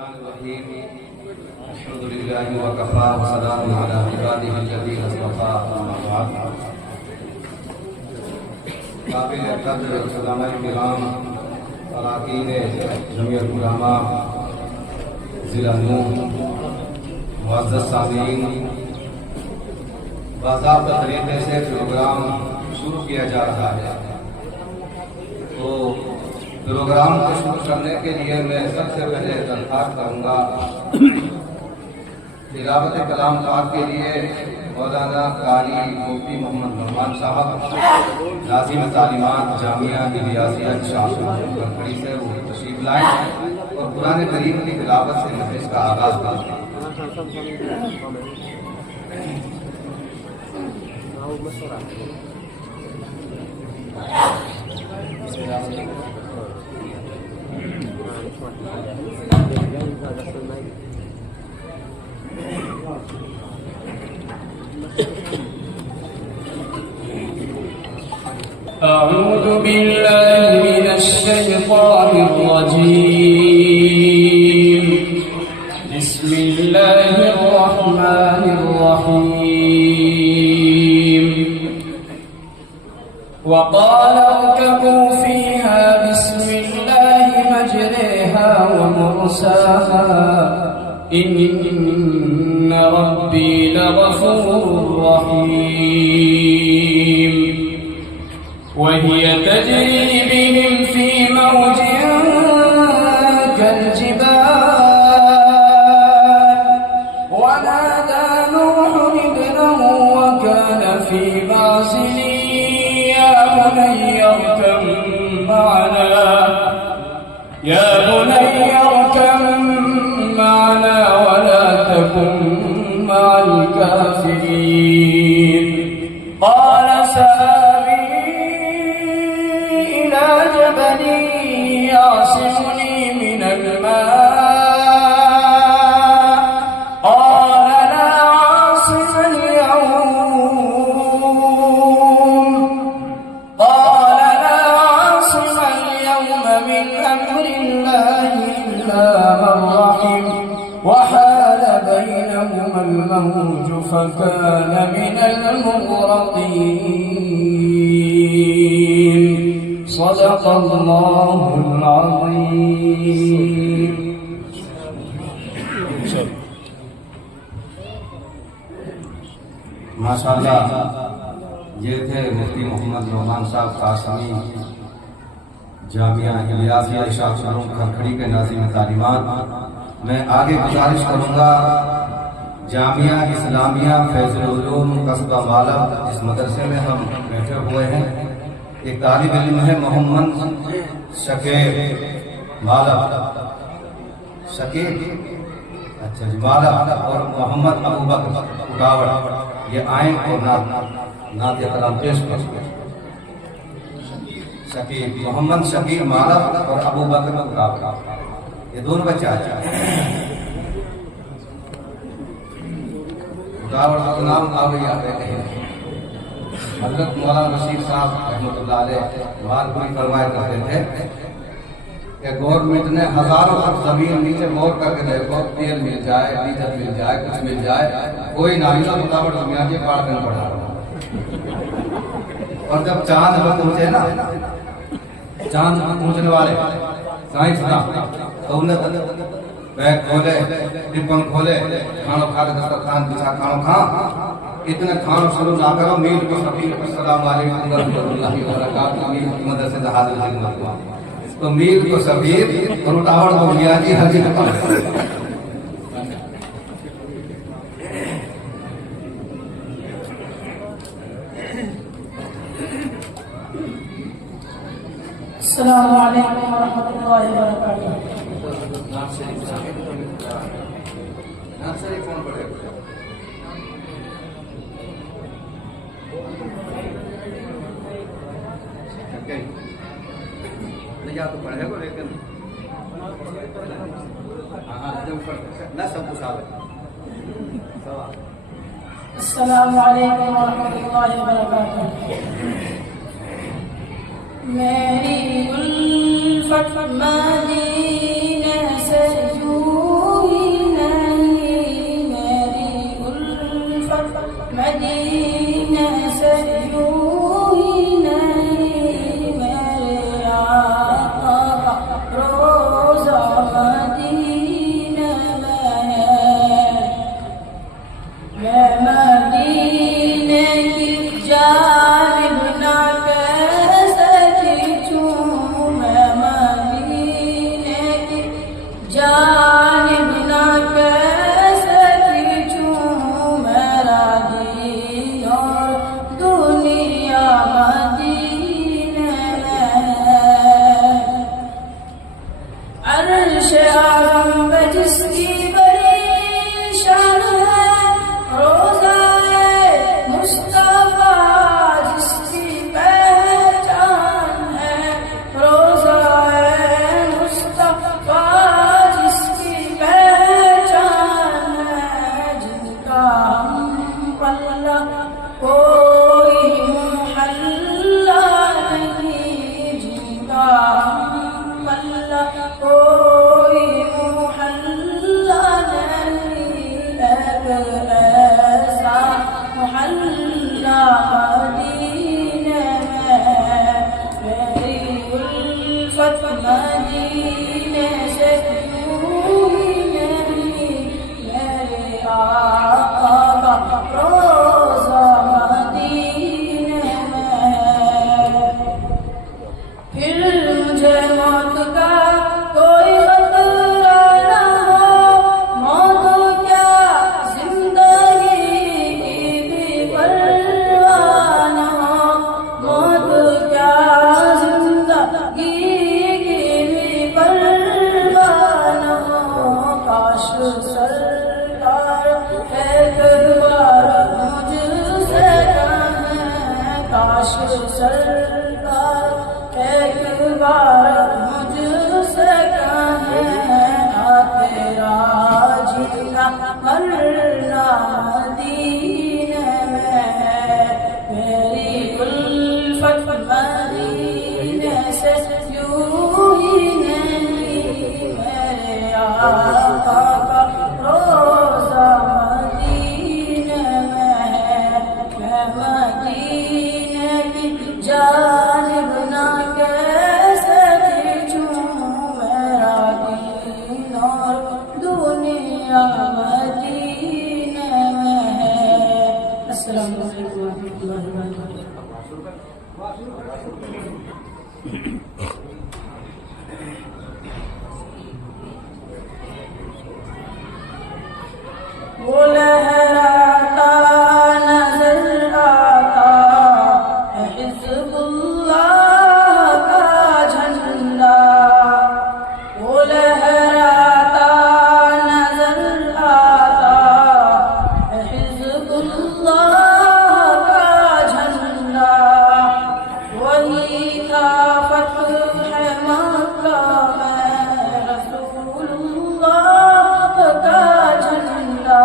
الرحمن الرحیم الحمد للہ وکفی وسلام علی عبادہ الذین اصطفی اما بعد قابل قدر علماء کرام اراکین جمعیت علماء ضلع نون معزز سامعین باضابطہ طریقے سے پروگرام شروع کیا جا رہا ہے تو پروگرام کو شروع کرنے کے لیے میں سب سے پہلے درخواست کروں گا تلاوت کلام پاک کے لیے مولانا قاری مفتی محمد نعمان صاحب ناظم تعلیمات جامعہ الیاسیہ کھڑی سے وہ تشریف لائیں اور قرآن کریم کی تلاوت سے مجلس کا آغاز کریں. أعوذ بالله من الشيطان الرجيم. بسم الله الرحمن الرحيم. وقال اركبوا فيها بسم الله مجريها ومرساها إن ربي لغفور رحيم. وهي تجري بهم في موج كالجبال ونادى نوح ابنه وكان في معزل يا بني اركب معنا ولا تكن مع الكافرين. قال سآوي إلى جبل يعصمني من الماء قال لا عاصم اليوم من أمر الله إلا من رحم وحال بينهما الموج فكان من المغرقين. صدق الله العظيم. ماشاءاللہ یہ تھے مفتی محمد نعمان صاحب قاسمی جامعہ الیاسیہ کھڑی کے ناظم تعلیمات. میں آگے گزارش کروں گا جامعہ اسلامیہ فیض العلوم قصبہ والا جس مدرسے میں ہم بیٹھے ہوئے ہیں ایک طالب علم ہے محمد شکیب مالا اچھا جی مالا اور محمد ابو بکر اٹاوڑ یہ آئیں اور نعت کلام پیش کریں. شکیب محمد شکیب مالا اور ابو بکر اٹاوڑ یہ دونوں بچے آتے ہیں. اٹاوڑ کا نام آگے آتے ہیں. حضرت مولانا بشیر صاحب رحمۃ اللہ علیہ بات پوری فرمایا کرتے تھے کہ گورنمنٹ نے ہزاروں خط زمین نیچے بور کر کے دیکھو تیل مل جائے ڈیزل مل جائے کچھ مل جائے کوئی نارینا مطابق دنیا کے پار کرنا پڑا. اور جب چاند پر پہنچے نا چاند پر پہنچنے والے سائنسداں تو انہیں بیگ کھولے ٹپن کھولے کھانو کھا کے دسترخوان بچھا کھانو کھا اتنے کھانو شروع نہ کرو میل کو سفیر السلام علیکم ورحمۃ اللہ وبرکاتہ میل کی مدد سے حاضر خدمت ہوا تو میل کو سفیر اور اٹاوڑ کو میاں جی حاجی ختم. السلام علیکم ورحمۃ اللہ وبرکاتہ. تو پڑھے گا لیکن السلام علیکم ورحمۃ اللہ وبرکاتہ. میری الفت مدینہ سے جو جانب نہ کیسے کھینچوں میرا دین اور دنیا مدینے میں عرش اعظم پہ جس کی بڑی شان ہے روزائے مصطفیٰ جس کی پہچان ہے روزائے مصطفیٰ جس کی پہچان ہے جن کا ہم پلہ کوئی محلہ نہیں جن کا ہم پلہ کوئی محلہ نہیں ایک ایسا محلہ مدینے میں میری الفت مدینے سے کیوں ہی نہیں میرے آقا کا روضہ مدینے میں پھر مجھے موت کا کوئی خطرہ نہ ہو موت کیا زندگی کی بھی پرواہ نہ ہو موت کیا زندگی کی بھی پرواہ نہ ہو کاش سرکار ایک بار مجھ سے کہیں کاش سرکار ایک بار مجھ سے کہیں تیرا جینا مرنا مدینے میں ہے میری الفت مدینے سے یوں ہی نہیں میرے آقا کا روضہ مدینے میں ہے میں مدینے کی جانب نہ کیسے کھینچوں میرا دین اور دنیا مدینے میں ہے السلام علیکم ورحمۃ اللہ وبرکاتہ وہ لہراتا نظر آتا ہے حزب اللہ کا جھنڈا وہ لہراتا نظر آتا ہے حزب اللہ کا جھنڈا وہی تھا فتح مکہ میں رسول اللہ کا جھنڈا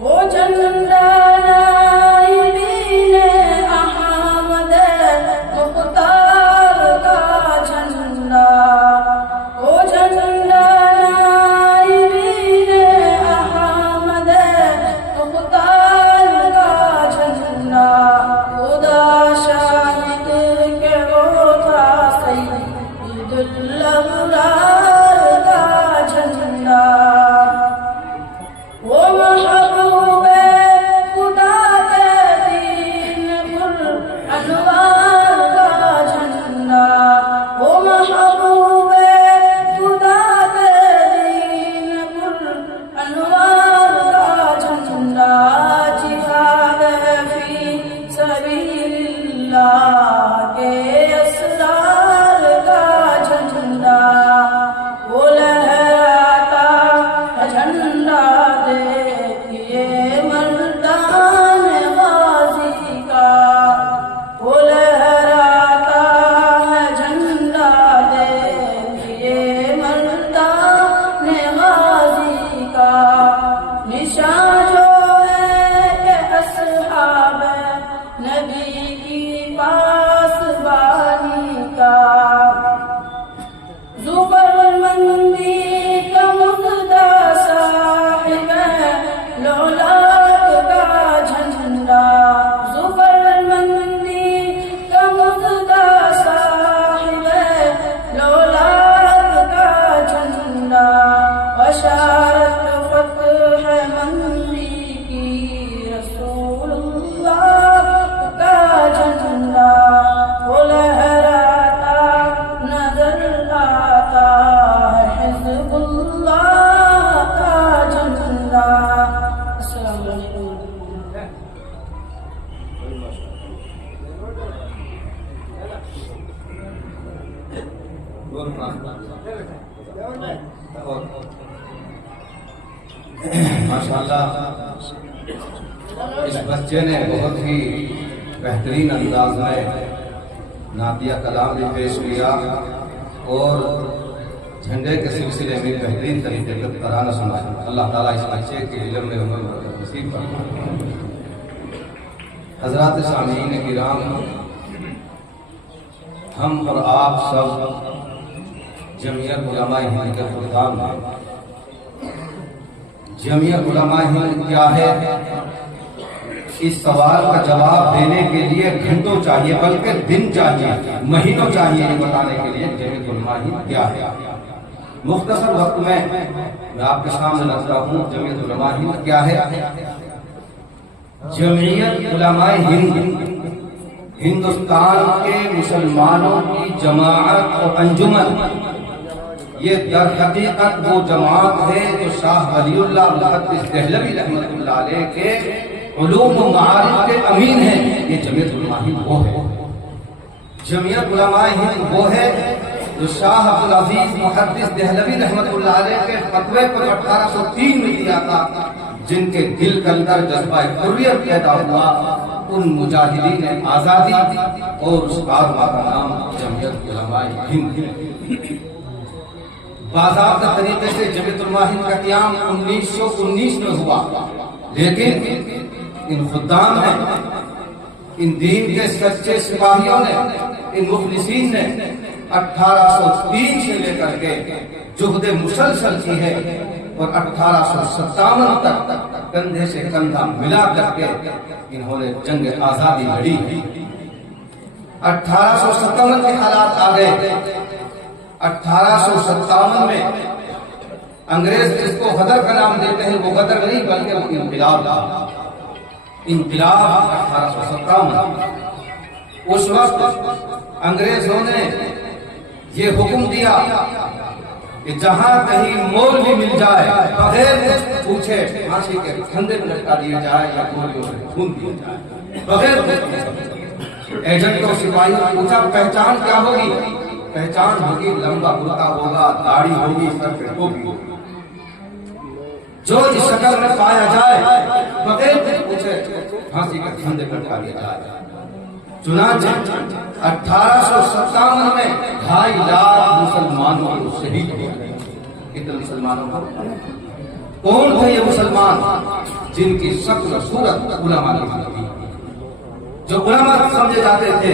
وہ جھنڈا نائبین احمد مختار کا جھنڈا ماشاءاللہ اس بچے نے بہت ہی بہترین انداز میں نعتیہ کلام بھی پیش کیا اور جھنڈے کے سلسلے میں بہترین طریقے سے ترانہ سنایا۔ اللہ تعالیٰ اس بچے کے علم میں عمر برکت نصیب فرمائے۔ حضرات سامعین کرام، ہم اور آپ سب جمعیت علماء ہند کے خدام ہیں۔ جمعیت علماء ہند کیا ہے؟ اس سوال کا جواب دینے کے لیے گھنٹوں چاہیے، بلکہ دن چاہیے، مہینوں چاہیے یہ بتانے کے لیے جمعیت علماء ہند کیا ہے۔ مختصر وقت میں آپ کے سامنے رکھتا ہوں جمعیت علماء ہند کیا ہے۔ جمعیت علماء ہند ہندوستان کے مسلمانوں کی جماعت اور انجمن، یہ در حقیقت وہ جماعت ہے جو شاہ ولی اللہ محدث دہلوی رحمۃ اللہ علیہ کے علوم و معارف کے امین ہیں۔ یہ جمعیت علماء ہند وہ ہے۔ جمعیت علماء ہند وہ ہے جو شاہ عبدالعزیز محدث دہلوی رحمۃ اللہ علیہ کے فتوے پر 1803 میں دیا تھا، جن کے دل کے اندر جذبہ حریت پیدا ہوا، ان مجاہدین آزادی اور اس کارواں کا نام جمعیت علماء ہند۔ باضابطہ طریقے سے جمعیت علماء ہند کا قیام 1919 میں ہوا، لیکن ان خدام نے، ان دین کے سچے سپاہیوں نے، ان مخلصین نے 1803 سے لے کر کے جہد مسلسل کی ہے اور 1857 تک کندھے سے کندھا ملا کر کے انہوں نے جنگ آزادی لڑی۔ 1857 کے حالات آ گئے۔ 1857 میں انگریز جس کو غدر کا نام دیتے ہیں، وہ غدر نہیں بلکہ وہ انقلاب تھا۔ انقلاب 1857۔ اس وقت انگریزوں نے یہ حکم دیا کہ جہاں کہیں مول بھی مل جائے بغیر کچھ پوچھے پھانسی کے پھندے میں لٹکا دیا جائے یا گولیوں سے خون دیا جائے، بغیر ایجنٹ کو سپاہی نے پوچھا پہچان کیا ہوگی؟ پہچان ہوگی لمبا کرتا ہوگا، داڑھی ہوگی، سر پہ ٹوپی ہوگی، جو اس شکل میں پایا جائے بغیر کچھ پوچھے پھانسی کے پھندے میں لٹکا دیا جائے۔ چنانچہ 1857 میں 2.5 لاکھ مسلمانوں کو شہید کیا گیا۔ کتنے مسلمانوں کو؟ کون تھے یہ مسلمان جن کی شکل و صورت علماء نے دی، جو علماء سمجھے جاتے تھے،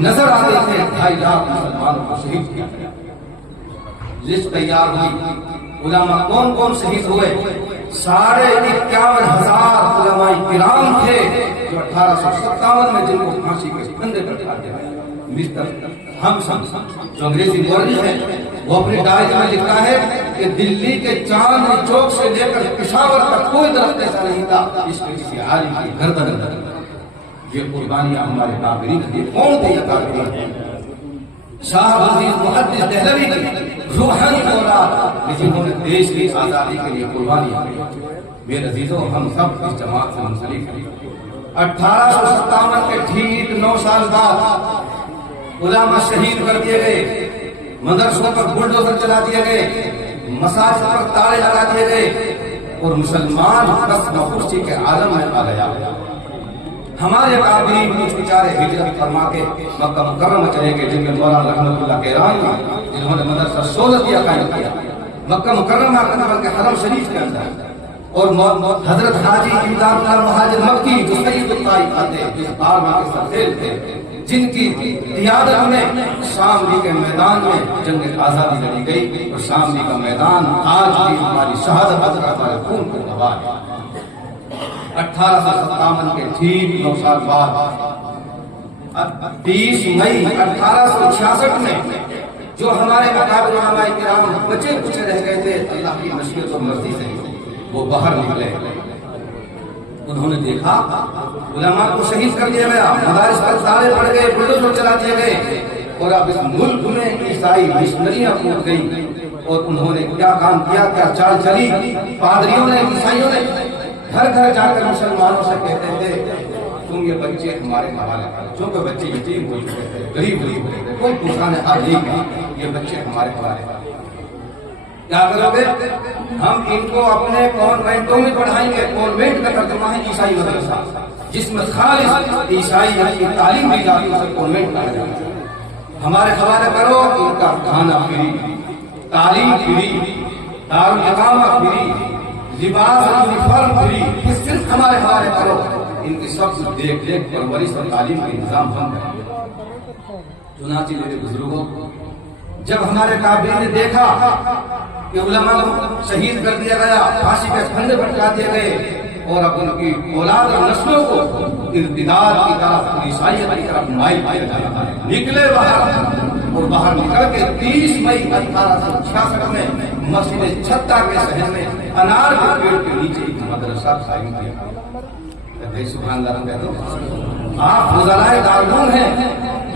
نظر آتے تھے؟ 2.5 لاکھ مسلمانوں کو شہید کیا گیا۔ لسٹ تیار ہوئی، علماء کون کون شہید ہوئے؟ 51,000 علماء کرام تھے جو 1857 میں جن کو پھانسی کے پھندے پر ڈال دیا گیا۔ مسٹر ہمسن جو انگریزی مورخ ہے، وہ اپنی ڈائری میں لکھتا ہے کہ دلی کے چاندنی چوک سے لے کر پشاور تک کوئی درخت ایسا نہیں تھا جس میں کسی عالم کی گردن نہ لگی۔ یہ قربانیاں ہمارے کافرین کی، کون تھے یہ کافرین؟ شاہ عبدالعزیز محدث دہلوی کی روحانی اولاد، لیکن انہوں نے دیش کی آزادی کے لیے قربانیاں دی۔ میرے عزیزوں، ہم سب اس جماعت سے منسلک ہیں۔ 1857 کے ٹھیک 9 سال بعد علماء شہید کر دیے گئے، مدرسوں پر بلڈوزر چلا دیے گئے، مساجد پر تالے لگا دیے گئے اور مسلمان قصب و خوشی کے عالم میں آ گیا۔ ہمارے کافرین کچھ بیچارے ہجرت فرما کے مکہ مکرمہ چلے گئے، جن میں مولانا رحمۃ اللہ کیرانی جنہوں نے مدرسہ سولتیہ قائم کیا مکہ مکرمہ کے حرم شریف کے اندر، اور حضرت حاجی امداد اللہ مہاجر مکی جو سید الطائف تھے، جس بارگاہ کے سردار تھے، جن کی قیادت میں شاملی کے میدان میں جنگ آزادی لڑی گئی، اور شاملی کا میدان آج بھی ہماری شہادت اور ہمارے خون کا گواہ ہے۔ 1857 کے ٹھیک 9 سال بعد 30 مئی 1866 میں جو ہمارے اکابر علماء کرام بچے کچے رہ گئے تھے، اللہ کی مشیت و مرضی سے وہ باہر نکلے۔ انہوں نے دیکھا علماء کو شہید کر دیا گیا، مدارس پر تالے پڑ گئے، بلڈوزر چلا دیے گئے، اور اب اس ملک میں عیسائی مشنریاں پھوٹ گئی۔ اور انہوں نے کیا کام کیا، کیا چال چلی؟ پادریوں نے، عیسائیوں نے گھر گھر جا کر مسلمانوں سے کہتے تھے تم یہ بچے ہمارے حوالے کرو، چونکہ بچے یتیم ہو چکے تھے، غریب ہوئے تھے، کوئی پوچھنے حال نہیں کیا، یہ بچے ہمارے حوالے کرو۔ کیا کرو گے؟ ہم ان کو اپنے کانوینٹوں میں پڑھائیں گے. کانوینٹ کا ترجمہ ہے عیسائی مدرسہ، جس میں خالص عیسائی کی تعلیم دی جاتی ہے، اسے کانوینٹ کہا جاتا ہے. ہمارے حوالے کرو، ان کا کھانا فری، تعلیم فری، دارالاقامہ فری، لباس یونیفارم فری، یہ صرف ہمارے حوالے کرو. ان کی سب کچھ دیکھ دیکھ پرورش اور تعلیم کا انتظام ہم کریں گے. چنانچہ میرے بزرگوں، جب ہمارے کابل نے دیکھا کہ علماء کو شہید کر دیا گیا، پھانسی کے پھندے بھٹکا دیے گئے، اور اب ان کی اولاد اور نسلوں کو ارتداد کی طرف، عیسائیت کی طرف مائل کیا جاتا ہے، نکلے باہر. اور باہر نکل کے 30 مئی 1866 میں مسجد چھتا کے شہر میں انار کے پیڑ کے نیچے ایک مدرسہ قائم کیا. بھائی سبحان اللہ کہتے ہیں، آپ فضلائے دارالعلوم ہیں.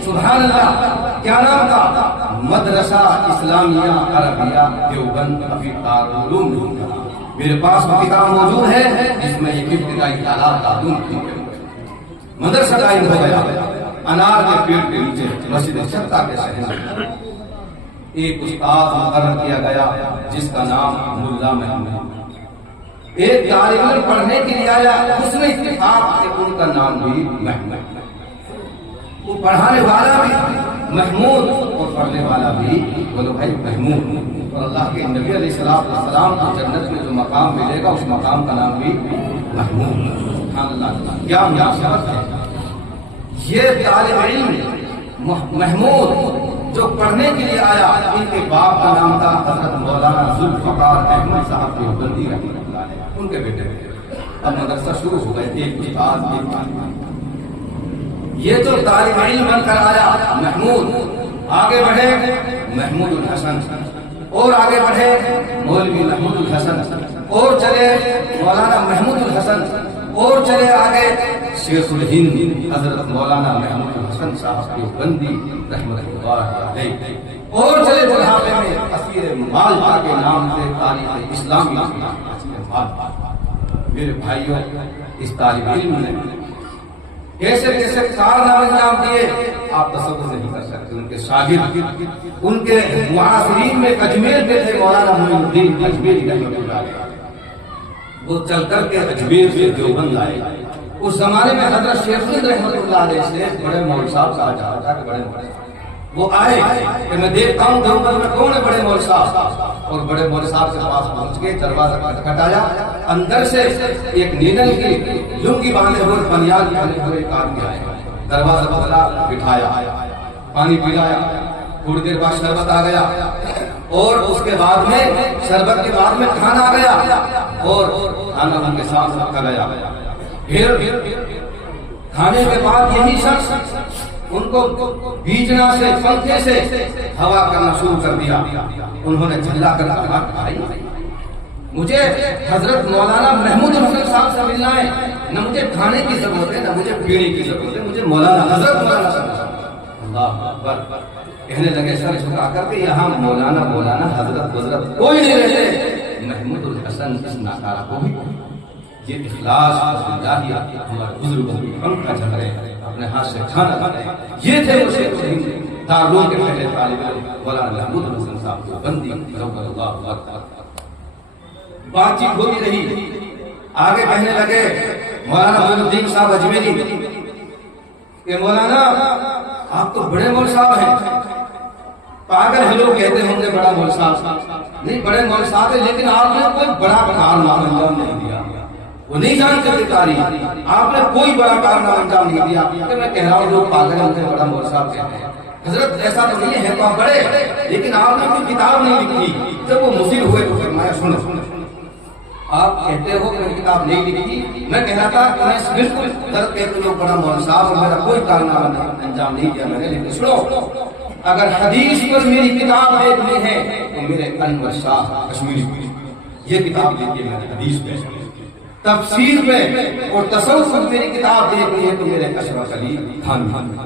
سبحان اللہ. کیا نام کا؟ مدرسہ اسلامیہ عربیہ دیوبند ابھی دارالعلوم. میرے پاس وہ کتاب موجود ہے جس میں یہ ابتدائی تعلیم تعلیم کی مدرسہ قائم ہو گیا انار کے پیڑ کے نیچے مسجد چھتا کے شہر میں. ایک استاد مقرر کیا گیا جس کا نام ملا محمود. ایک طالب علم پڑھنے کے لیے آیا، اس نے اتفاق کہ ان کا نام بھی محمود. وہ پڑھانے والا بھی محمود اور پڑھنے والا بھی بولو بھائی محمود. اور اللہ کے نبی علیہ السلام کو جنت میں جو مقام ملے گا اس مقام کا نام بھی محمود. سبحان اللہ، کیا مناسبت ہے. یہ طالب علم محمود جو پڑھنے کے لیے آیا، ان کے باپ کا نام تھا حضرت مولانا ذوالفقار احمد صاحب دیوبندی رحمۃ اللہ علیہ، ان کے بیٹے تھے. اب مدرسہ شروع ہو گئے، ایک استاد ایک طالب. یہ جو طالب علم بن کر آیا محمود، آگے بڑھے محمود الحسن، اور آگے بڑھے مولوی محمود الحسن، اور چلے مولانا محمود الحسن، اور چلے آگے شیخ الہند حضرت مولانا محمود الحسن صاحب دیوبندی رحمۃ اللہ علیہ، اور چلے بڑھاپے میں اسیر مالدہ کے نام سے تاریخ اسلامی. میرے بھائیوں، اس طالب علم نے کیسے کیسے کارنامے انجام دیے آپ تصور نہیں کر سکتے. ان کے شاگرد، ان کے معاصرین میں اجمیر کے تھے مولانا معین الدین اجمیری رحمۃ اللہ علیہ. وہ چل کر کے اجمیر سے دیوبند آئے. اس زمانے میں حضرت شیخ الہند رحمۃ اللہ علیہ سے بڑے مول صاحب کہا جاتا تھا کہ بڑے مول. وہ آئے کہ میں دیکھتا ہوں دیوبند میں کون ہے بڑے مول صاحب. اور بڑے مول صاحب کے پاس پہنچ کے دروازہ کھٹکھٹایا. اندر سے ایک نیدل کی لنگی باندھے ہوئے بنیاد پہنے ہوئے ایک آدمی آئے. دروازہ کھولا، بٹھایا، پانی پلایا. تھوڑی دیر بعد شربت آ گیا، اور اس کے بعد میں شربت کے بعد میں کھانا آ گیا، اور کھانا ان کے ساتھ رکھا گیا. پھر کھانے کے بعد یہی شخص ان کو بیچنا سے پنکھے سے ہوا کرنا شروع کر دیا. انہوں نے چلا کر کہا بھائی مجھے حضرت مولانا محمود الحسن صاحب سے ملنا ہے، نہ مجھے کھانے کی ضرورت ہے نہ مجھے پینے کی ضرورت ہے، مجھے مولانا حضرت مولانا صاحب. اللہ اکبر. کہنے لگے سر جھکا کر کے یہاں مولانا مولانا حضرت کوئی نہیں رہتے. محمود الحسن اس ناکارہ کو بھی یہ اخلاص اور الہیہ ہمارے بزرگوں کی پنکھ کا جھکرے اپنے ہاتھ سے کھانا کھاتے. یہ تھے وہ شیخ الہند دارالعلوم کے پہلے طالب علم مولانا محمود الحسن صاحب دیوبندی رضی اللہ عنہ. بات چیت ہوتی رہی. آگے کہنے لگے مولانا معین الدین صاحب اجمیری کہ مولانا آپ تو بڑے مول صاحب ہیں. پاگل ہے لوگ کہتے ہوں گے بڑا مول صاحب. نہیں، بڑے مول صاحب ہیں، لیکن آپ نے کوئی بڑا کارنامہ انجام نہیں دیا. وہ نہیں جانتے تھے تاریخ. آپ نے کوئی بڑا کارنامہ انجام نہیں دیا. کہ میں کہہ رہا ہوں لوگ پاگل ہیں، مجھے بڑا مول صاحب کہتے ہیں. حضرت ایسا تو نہیں ہے، تو آپ بڑے، لیکن آپ نے کوئی کتاب نہیں لکھی. جب وہ مصیب ہوئے تو فرمایا سنو، آپ کہتے ہو کہ کتاب نہیں لکھی. میں کہہ رہا تھا کہ میں بالکل درد کہتے لوگ بڑا مول صاحب اور میرا کوئی کارنامہ انجام نہیں دیا میں نے. لیکن سنو، اگر حدیث پر میری کتاب دیکھنی ہے تو میرے انور شاہ کشمیری یہ کتاب دیکھیے میں نے حدیث پہ. تفسیر میں اور تصوف پر میری کتاب دیکھنی ہے تو میرے اشرف علی تھانوی.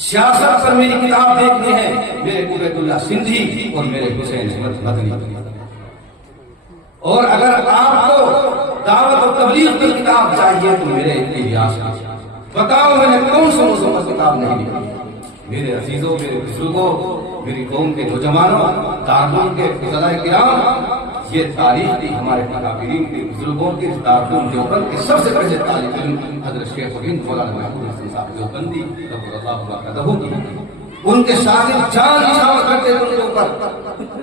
سیاست پر میری کتاب دیکھنی ہے میرے عبید اللہ سندھی اور میرے حسین احمد مدنی. اور اگر آپ کو دعوت و تبلیغ کی کتاب چاہیے تو میرے الیاس کی. بتاؤ میں نے کون سا موضوع پر کتاب نہیں لکھی. میرے عزیزوں، میرے بزرگوں، میری قوم کے نوجوانوں، دارالعلوم کے فضلاء کرام، یہ تاریخ تھی ہمارے اکابرین کے بزرگوں کے، دارالعلوم دیوبند کے سب سے پہلے طالب علم حضرت شیخ الہند مولانا محمود حسین صاحب دیوبندی رضی اللہ عنہ کی، ان کے شاگرد جان نشان کرتے تھے ان کے اوپر۔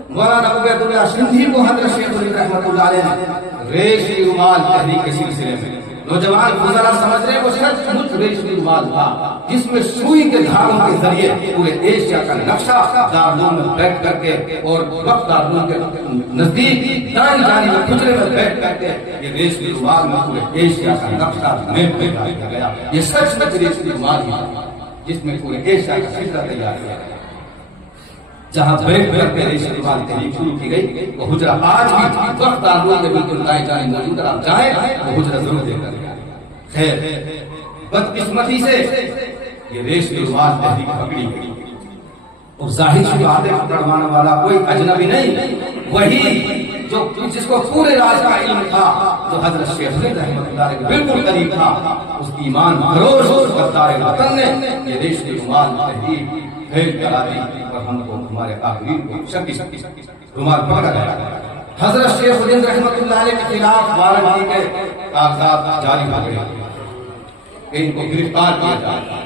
مولانا عبید اللہ سندھی کو حضرت شیخ الہند رحمۃ اللہ علیہ نے ریش کی رومال تحریک کے سلسلے میں، نوجوان گزرا سمجھ رہے وہ سچ مچ ریش کی رومال تھا جس میں سوئی کے دھاگوں کے ذریعے پورے ایشیا کا نقشہ دارالعلوم میں بیٹھ کر کے اور وقت دارالعلوم کے نزدیک دائیں جانب حجرے میں بیٹھ کر کے یہ ریش کی رومال میں پورے ایشیا کا نقشہ میپ پہ ڈالا گیا۔ یہ سچ مچ ریش کی رومال تھی جس میں پورے ایشیا کا خطہ تیار کیا گیا۔ جہاں بیٹھ کر کے ریش کی رومال تحریک شروع کی گئی، وہ حجرہ آج بھی وقت دارالعلوم کے بالکل دائیں جانب موجود ہے، آپ جائیں وہ حجرہ ضرور دیکھ کر گیا۔ خیر بدقسمتی سے یہ ریش کی رومال تحریک پکڑی گئی اور ظاہر سی بات ہے پکڑوانے والا کوئی اجنبی نہیں، وہی جو جس کو پورے راز کا علم تھا، جو حضرت شیخ الہند رحمۃ اللہ علیہ کے بالکل قریب تھا، اس ایمان فروش غدار وطن نے یہ ریش کی رومال تحریک پھیل کرا دی اور ہم کو ہمارے آخرین کو شکی رومال پکڑا گیا۔ حضرت شیخ الہند رحمۃ اللہ علیہ کے خلاف وارنٹی کے کاغذات جاری ہو گئے، ان کو گرفتار کیا جائے۔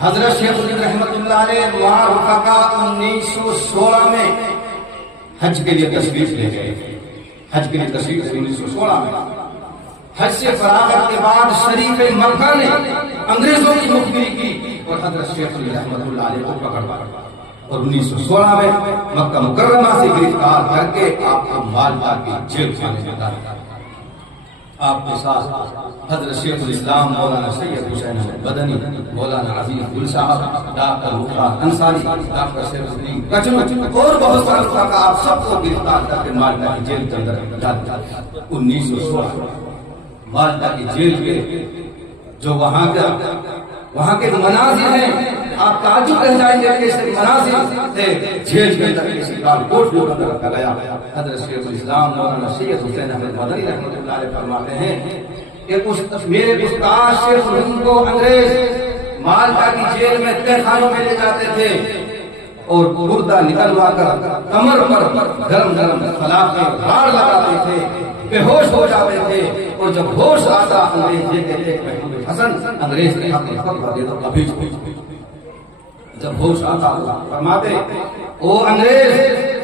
حضرت شیخ الہند رحمۃ اللہ علیہ ماہ رفقہ 1916 میں حج کے لیے تشریف لے گئے۔ حج کے لیے تشریف 1916 میں حج سے فراغت کے بعد شریف مکہ نے انگریزوں کی مخبری کی اور حضرت شیخ الہند رحمۃ اللہ علیہ کو پکڑا اور 1916 میں مکہ مکرمہ سے گرفتار کر کے آپ کو مالٹا کی جیل خانے میں ڈالا۔ آپ کے ساتھ حضرت شیخ الاسلام مولانا سید حسین احمد مدنی، مولانا عزیز گل صاحب، ڈاکٹر مختار انصاری، ڈاکٹر سیف الدین کچلو اور بہت سارے لوگ آپ سب کو گرفتار کر کے مالٹا کی جیل کے اندر ڈالا۔ 1916 مالٹا کی جیل کے جو وہاں کے مناظر ہیں، آپ تعجب رہ جائیں گے کہ ایسے مناظر تھے جیل کے اندر کسی کال کوٹ کے اندر رکھا گیا۔ حضرت شیخ الاسلام مولانا سید حسین احمد مدنی رحمۃ اللہ علیہ فرماتے ہیں کہ میرے استاد شیخ الہند کو انگریز مالٹا کی جیل میں تہ خانوں میں لے جاتے تھے اور مردہ نکلوا کر کمر پر گرم گرم سلاخیں راڑ لگاتے تھے، بے ہوش ہو جاتے تھے، اور جب ہوش آتا انگریز یہ کہتے محمود حسن انگریز نے اپنے فتویٰ دے دو ابھی جب ہوش آتا فرماتے او انگریز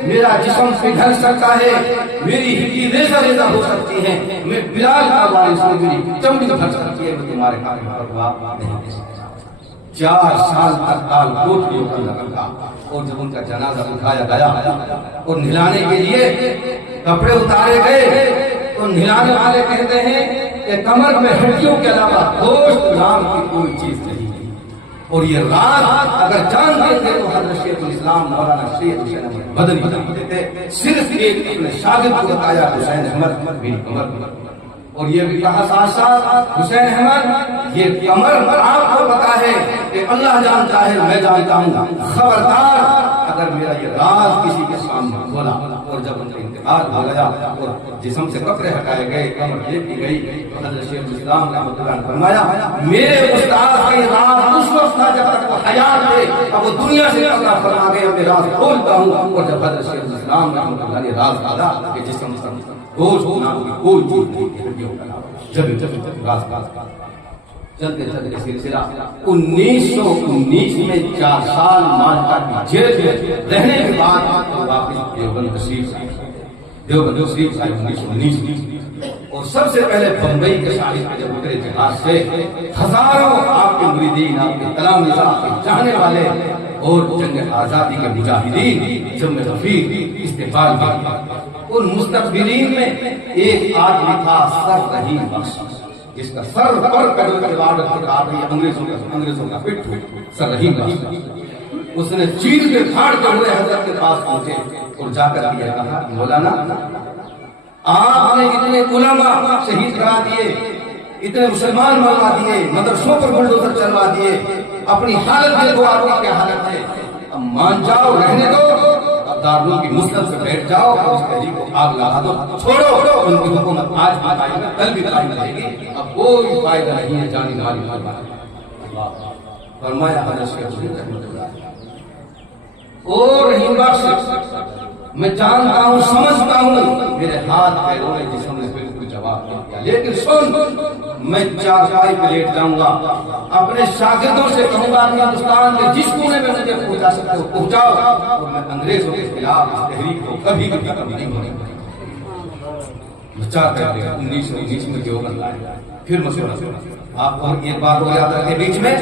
میرا جسم پگھل سکتا ہے، میری ہڈی ریزہ ریزہ ہو سکتی ہے، میں بلال کا وارث ہوں، میری چمڑی پھٹ سکتی ہے، میں تمہارے ہاتھ میں فتویٰ نہیں دے سکتا۔ 4 سال تک کال کوٹ کے اوپر رکھا اور جب ان کا جنازہ اٹھایا گیا اور نہلانے کے لیے کپڑے اتارے گئے تو نہلانے والے کہتے ہیں کہ کمر میں ہڈیوں کے علاوہ گوشت لام کی کوئی چیز نہیں، اور یہ رات اگر جان دیتے تو حضرت شیخ الاسلام مولانا سید حسین احمد مدنی بتاتے تھے، صرف ایک اپنے شاگرد کو بتایا حسین احمد بن کمر، اور یہ بھی کہا ساتھ ساتھ حسین احمد یہ کمر آپ کو پتا ہے کہ اللہ جانتا ہے میں جانتا ہوں، خبردار اگر میرا یہ راز کسی کے سامنے بولا۔ اور جب ان کا انتقال ہو گیا اور جسم سے کپڑے ہٹائے گئے، کمر دیکھ کی گئی، تو حضرت شیخ الاسلام رحمۃ اللہ نے فرمایا میرے استاد کا یہ راز اس وقت تھا جب تک وہ حیات تھے، اب وہ دنیا سے پکڑا فرما گئے، میں راز کھولتا ہوں۔ اور جب حضرت شیخ الاسلام رحمۃ اللہ نے راز ڈالا کہ جسم سے گوشت نام کی کوئی چیز نہیں، ہڈیوں کا نام جب راز چلتے چلتے سلسلہ 1919 میں 4 سال مالٹا کی جیل میں رہنے کے بعد واپس دیوبند تشریف لائے۔ دیوبند تشریف لائے 1919 اور سب سے پہلے بمبئی کے شاہد کے جب اترے جہاز سے ہزاروں آپ کے مریدین، آپ کے تلامذہ، آپ کے چاہنے والے اور جنگ آزادی کے مجاہدین جب میں غفیر استقبال کیا۔ ان مستقبلین میں ایک آدمی تھا سر رحیم بخش، جس کا سر پر پیدل کے بعد انگریزوں کا پٹ سر رحیم بخش، اس نے چیر کے پھاڑ کے ہوئے حضرت کے پاس پہنچے اور جا کر یہ کہا مولانا آپ نے اتنے علماء شہید کرا دیے، اتنے مسلمان مروا دیے، مدرسوں پر بلڈوزر چلوا دیے، اپنی حالت دیکھو آپ کی کیا حالت ہے، اب مان جاؤ، رہنے دو، اب دارالعلوم کی مسند سے بیٹھ جاؤ اور اس تحریک کو آگ لگا دو، چھوڑو، ان کی حکومت آج بھی قائم ہے، کل بھی قائم رہے گی، اب کوئی فائدہ نہیں ہے جانی مالی مال۔ فرمایا حضرت شیخ الہند رحمۃ اللہ اور رحیم بخش میں جانتا ہوں سمجھتا ہوں میرے ہاتھ پیروں نے جسم نے بالکل جواب نہیں دیا، لیکن سن میں چارپائی پہ لیٹ جاؤں گا، اپنے شاگردوں سے کہوں گا کہ ہندوستان کے جس کونے میں مجھے پہنچا سکتے ہو پہنچاؤ، اور میں انگریزوں کے خلاف اس تحریک کو کبھی بھی ختم نہیں ہونے دوں گا۔ بچہ کہتے ہیں 1919 میں دیوبند لائے، پھر مشورہ آپ کو ایک بات ہو یاد رکھے بیچ میں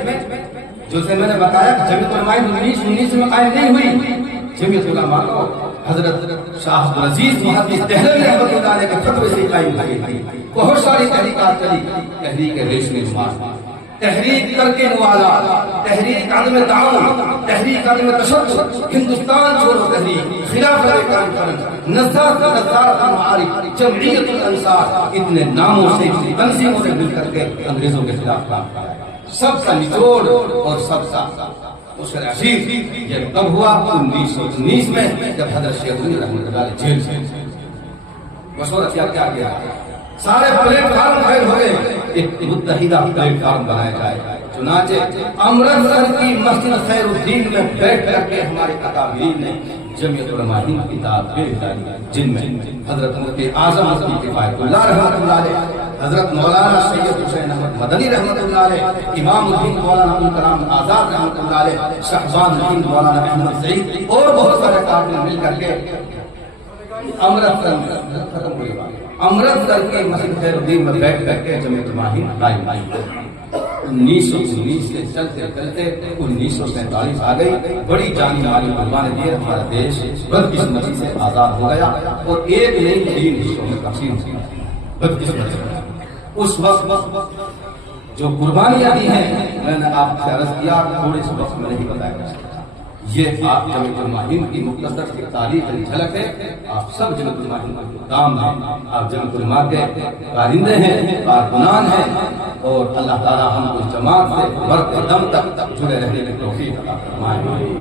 جو سے میں نے بتایا کہ جمعیت علماء 1919 میں قائم نہیں ہوئی، جمعیت علماء کو حضرت شاہ عبدالعزیز محدث دہلوی رحمۃ اللہ علیہ کے فتوے سے قائم ہوئی۔ بہت ساری تحریکات چلی، تحریک ریشم جماعت، تحریک ترک نوالا، تحریک عدم تعاون، تحریک عدم تشدد، ہندوستان چھوڑو تحریک، خلافت کانفرنس، نظارت المعارف، جمعیت الانصار، اتنے ناموں سے تنظیموں سے مل کر کے انگریزوں کے خلاف کام کیا۔ سب کا نچوڑ اور سب کا اس عشیر یہ تب ہوا 1919 میں جب حضرت شیخ الہند رحمۃ اللہ علیہ جیل سے مشورہ کیا گیا، سارے پلیٹ فارم فائل ہوئے، ایک متحدہ پلیٹ فارم بنایا جائے۔ چنانچہ امرتسر کی مسجد خیر الدین میں بیٹھ کر کے ہمارے اکابرین نے جمعیت علماء ہند کی تعبیر ڈالی، جن میں حضرت مفتی اعظم مفتی کفایت اللہ رحمۃ اللہ علیہ، حضرت مولانا سید حسین احمد مدنی رحمۃ اللہ علیہ، امام الدین مولانا ابوالکلام آزاد رحمۃ اللہ علیہ، شہبان الدین مولانا احمد سعید اور بہت سارے کارکن مل کر کے امرتسر کے مسجد خیر الدین میں بیٹھ کر کے جمعیت علماء ہند قائم ہوئی۔ 1919 سے چلتے چلتے 1947 آ گئی، بڑی جانی مالی قربانی دیے، ہمارا دیش بدقسمتی سے آزاد ہو گیا اور ایک نئی 3 حصوں میں تقسیم ہوئی۔ بدقسمتی اس وقت جو قربانیاں دی ہیں میں نے آپ سے عرض کیا، تھوڑے سے وقت میں نہیں بتایا جا سکتا۔ یہ آپ جمعیت علماء ہند کی مختصر سی تاریخ کی جھلک ہے۔ آپ سب جمعیت علماء ہند کے خدام ہیں، آپ جمعیت علماء کے کارندے ہیں، کارکنان ہیں، اور اللہ تعالیٰ ہم کو جماعت سے مرتے دم تک جڑے رہنے کی توفیق عطا فرمائے۔